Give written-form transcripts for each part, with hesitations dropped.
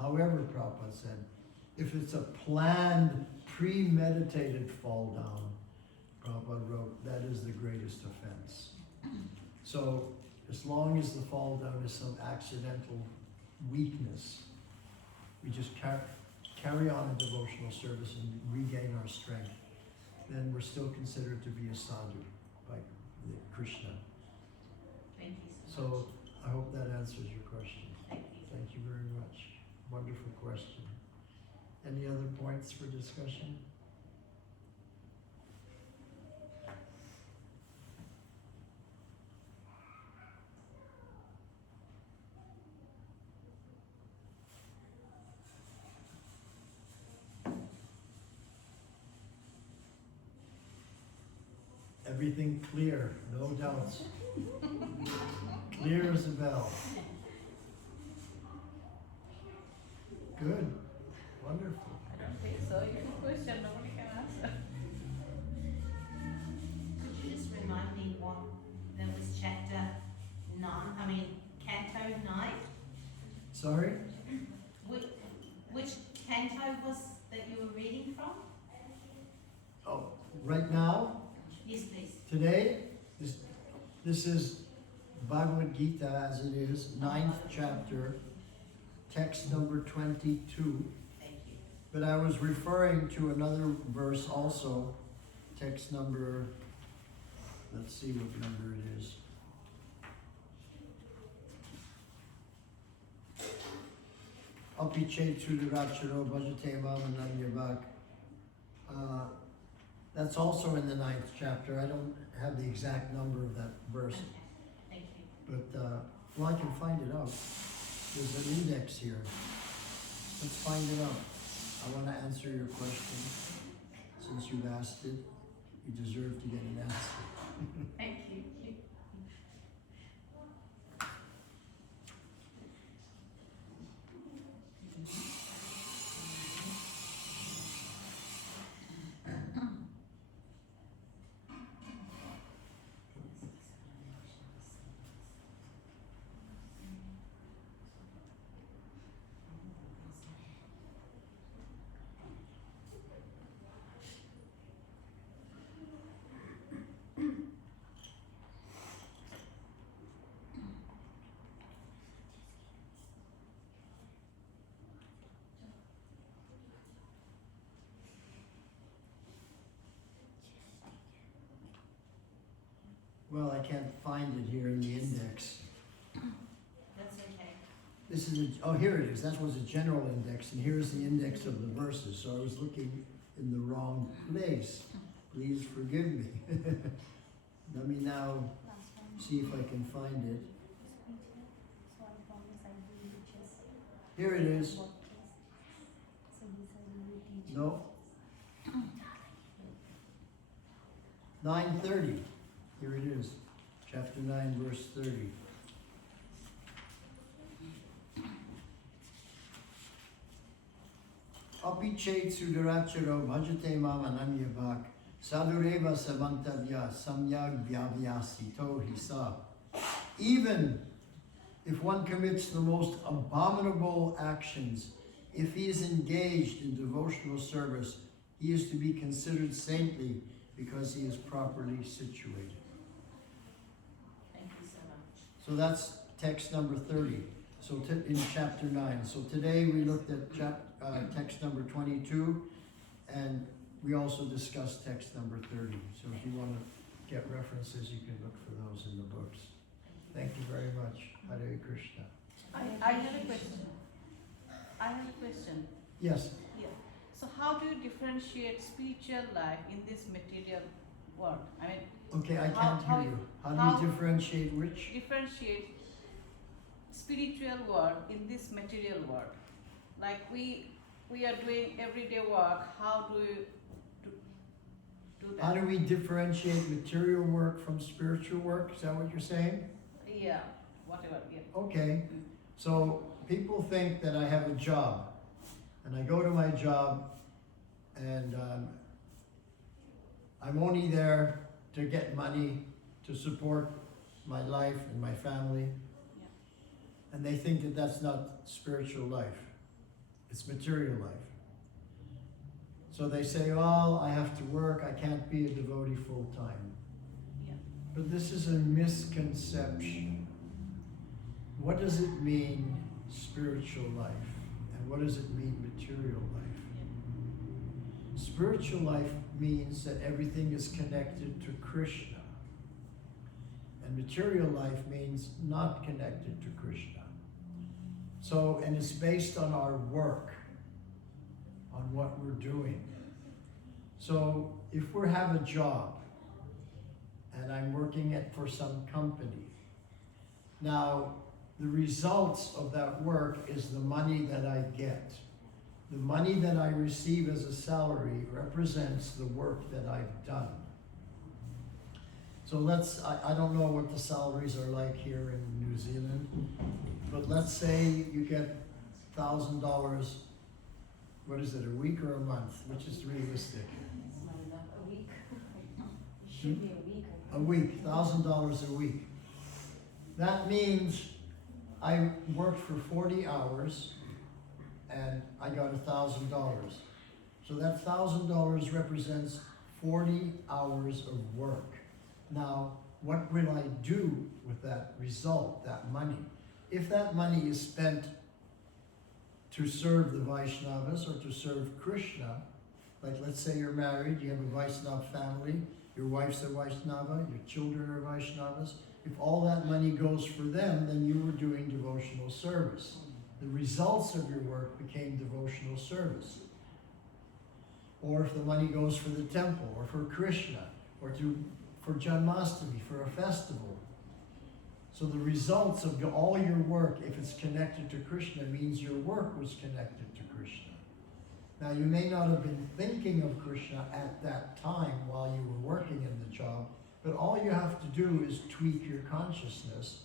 However, Prabhupada said, if it's a planned, premeditated fall down, Prabhupada wrote, that is the greatest offense. So, as long as the fall down is some accidental weakness, we just carry on a devotional service and regain our strength, then we're still considered to be a sadhu by Krishna. Thank you so So, much. I hope that answers your question. Thank you. Thank you very much. Wonderful question. Any other points for discussion? Everything clear, no doubts. Clear as a bell. Good, wonderful. I don't think so. You can question, nobody can answer. Could you just remind me what, that was chapter 9, canto 9? Sorry? Which canto was that you were reading from? Oh, right now, Yes, please. today, this is Bhagavad Gita as it is, 9th chapter, text number 22. Thank you. But I was referring to another verse also, text number, let's see what number it is. Api Cheturacharo Bhajate Mamananyabhak. That's also in the 9th chapter. I don't have the exact number of that verse, Okay. Thank you. but well, I can find it out. There's an index here. Let's find it out. I want to answer your question. Since you've asked it, you deserve to get an answer. Thank you. Well, I can't find it here in the index. That's okay. This is here it is. That was a general index, and here's the index of the verses. So I was looking in the wrong place. Please forgive me. Let me now see if I can find it. Here it is. No. 9:30. Here it is. Chapter 9, verse 30. Api chet sudaracharo bhajate mam ananyabhak sadureva samantavya samyag vyavyasito hisa. Even if one commits the most abominable actions, if he is engaged in devotional service, he is to be considered saintly because he is properly situated. Thank you so much. So that's text number 30. So in chapter 9. So today we looked at text number 22, and we also discussed text number 30. So if you want to get references, you can look for those in the books. Thank you very much. Hare Krishna. I have a question. Yes. Yeah. So how do you differentiate spiritual life in this material world? I mean, Okay, I How- can't how- hear you. How do how- you differentiate which? differentiate spiritual world in this material world. Like we are doing everyday work. How do you do that? How do we differentiate material work from spiritual work? Is that what you're saying? Yeah, whatever. Yeah. Okay. So people think that I have a job, and I go to my job, and I'm only there to get money to support my life and my family. Yeah. And they think that that's not spiritual life. It's material life. So they say, oh, I have to work, I can't be a devotee full time. Yeah. But this is a misconception. What does it mean, spiritual life? And what does it mean, material life? Spiritual life means that everything is connected to Krishna. And material life means not connected to Krishna. So, and it's based on our work, on what we're doing. So, if we have a job, and I'm working for some company, now, the results of that work is the money that I get. The money that I receive as a salary represents the work that I've done. So I don't know what the salaries are like here in New Zealand, but let's say you get $1,000, what is it, a week or a month? Which is realistic? It's not enough. A week. It should be a week. A week, $1,000 a week. That means I worked for 40 hours and I got $1,000. So that $1,000 represents 40 hours of work. Now, what will I do with that result, that money? If that money is spent to serve the Vaishnavas or to serve Krishna, like let's say you're married, you have a Vaishnava family, your wife's a Vaishnava, your children are Vaishnavas. If all that money goes for them, then you were doing devotional service. The results of your work became devotional service. Or if the money goes for the temple, or for Krishna, or for Janmashtami, for a festival. So the results of all your work, if it's connected to Krishna, means your work was connected to Krishna. Now you may not have been thinking of Krishna at that time while you were working in the job, but all you have to do is tweak your consciousness.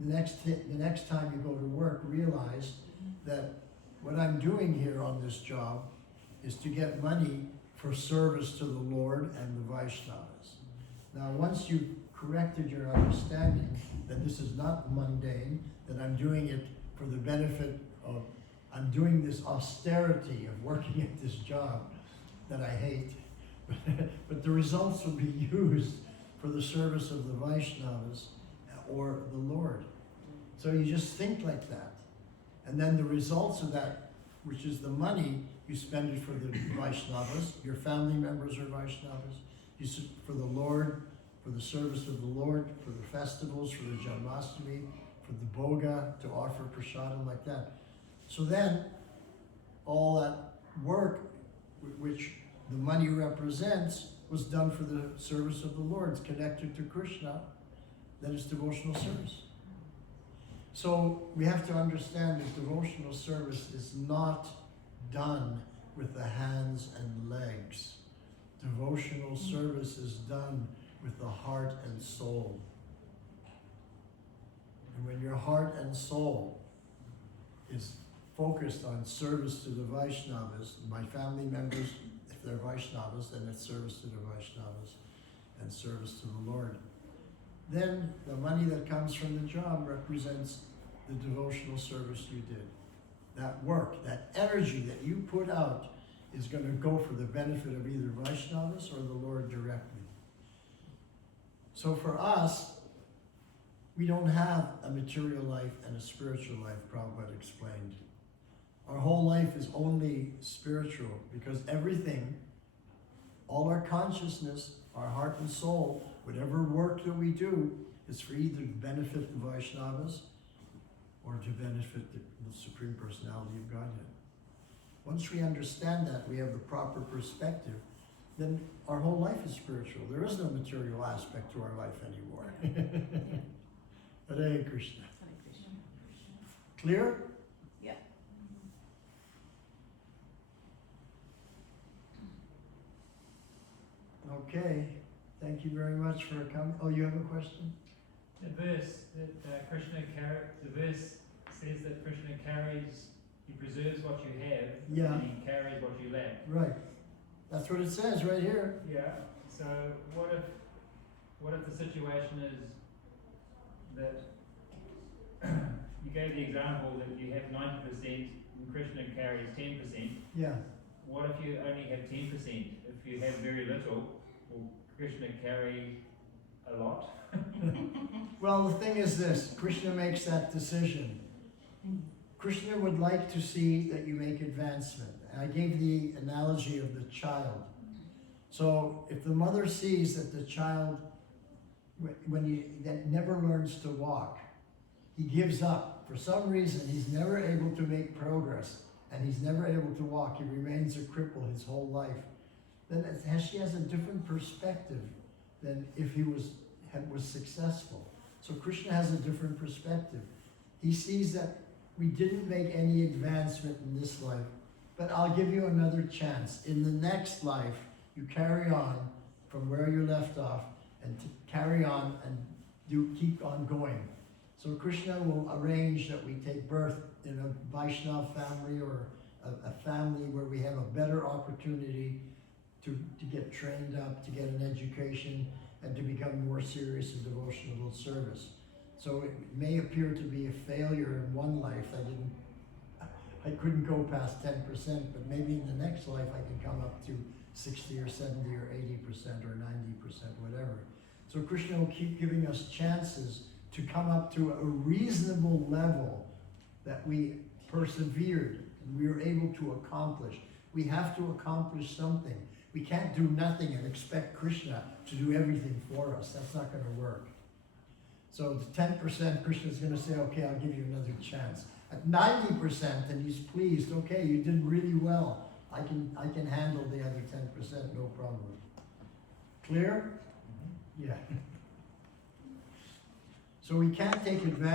The next time you go to work, realize that what I'm doing here on this job is to get money for service to the Lord and the Vaishnavas. Now, once you've corrected your understanding that this is not mundane, that I'm doing it for the benefit of, I'm doing this austerity of working at this job that I hate, but the results will be used for the service of the Vaishnavas or the Lord. So you just think like that. And then the results of that, which is the money, you spend it for the Vaishnavas, your family members are Vaishnavas, for the Lord, for the service of the Lord, for the festivals, for the Janmashtami, for the Bhoga, to offer prasadam like that. So then, all that work, which the money represents, was done for the service of the Lord. It's connected to Krishna, then it's devotional service. So we have to understand that devotional service is not done with the hands and legs. Devotional service is done with the heart and soul. And when your heart and soul is focused on service to the Vaishnavas, my family members, if they're Vaishnavas, then it's service to the Vaishnavas and service to the Lord. Then the money that comes from the job represents the devotional service you did. That work, that energy that you put out is going to go for the benefit of either Vaishnavas or the Lord directly. So for us, we don't have a material life and a spiritual life, Prabhupada explained. Our whole life is only spiritual because everything, all our consciousness, our heart and soul, whatever work that we do is for either to benefit the Vaishnavas or to benefit the Supreme Personality of Godhead. Once we understand that, we have the proper perspective, then our whole life is spiritual. There is no material aspect to our life anymore. Hare Krishna. Hare Krishna. Clear? Yeah. Okay. Thank you very much for coming. Oh, you have a question? The verse that the verse says that Krishna carries, he preserves what you have, Yeah. and he carries what you lack. Right. That's what it says right here. Yeah. So what if the situation is that you gave the example that you have 90% and Krishna carries 10%. Yeah. What if you only have 10%? If you have very little, will Krishna carry a lot? Well, the thing is this, Krishna makes that decision. Krishna would like to see that you make advancement. And I gave the analogy of the child. So if the mother sees that the child, that never learns to walk, he gives up. For some reason, he's never able to make progress, and he's never able to walk. He remains a cripple his whole life. Then she has a different perspective than if he was successful. So Krishna has a different perspective. He sees that we didn't make any advancement in this life, but I'll give you another chance. In the next life, you carry on from where you left off, and to carry on and keep on going. So Krishna will arrange that we take birth in a Vaishnava family or a family where we have a better opportunity to get trained up, to get an education, and to become more serious in devotional service. So it may appear to be a failure in one life. I couldn't go past 10%, but maybe in the next life I can come up to 60 or 70 or 80% or 90%, whatever. So Krishna will keep giving us chances to come up to a reasonable level that we persevered and we were able to accomplish. We have to accomplish something. We can't do nothing and expect Krishna to do everything for us. That's not going to work. So the 10%, Krishna's going to say, okay, I'll give you another chance. At 90%, and he's pleased, okay, you did really well. I can handle the other 10%, no problem. Clear? Yeah. So we can't take advantage